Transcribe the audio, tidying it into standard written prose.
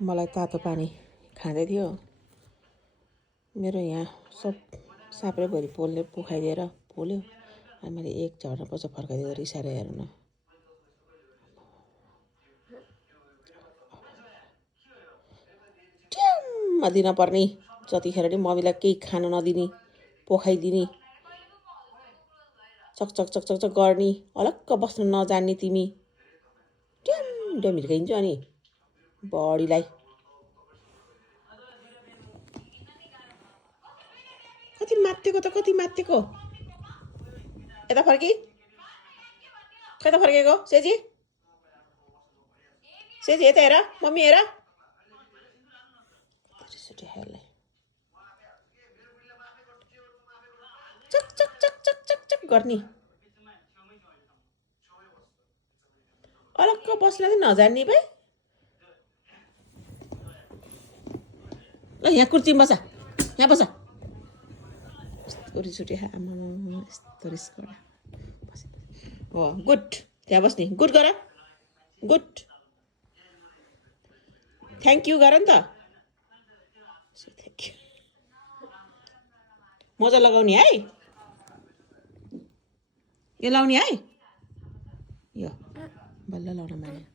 मलाई तातो पानी खाँदै थियो मेरो यहाँ सब साप्रेभरि पोखाइदिएर पोल्यो अनि मैले एक झर्ना पछि फर्काइदिएर रिसाएर हेर्नु न ट्याम्म दिन पर्ने जतिखेर नि मम्मीलाई केही खान नदिने पोखाइदिने चकचक चकचक चक गर्ने अलक्क बस्न नजान्ने तिमी ट्याम ट्याम हिर्काइदिन्छु अनि बडीलाई कति मात्तेको यता फर्की खै त फर्केको सेजी यता हेर मम्मी हेर चक चक चक चक चक चक गर्ने अलक्क बस्न चाहिँ नजान्ने भाइ ल यहाँ कुर्सीमा बस यहाँ बस यस्तो रिस उठ्यो आमा यस्तो रिस गर हो गुड त्यहाँ बस्ने गुड गर गुड थ्याङ्क यू गर नि त थ्याङ्क यू मोजा लगाउने है यो लाउने है यो बल्ल लाउन माने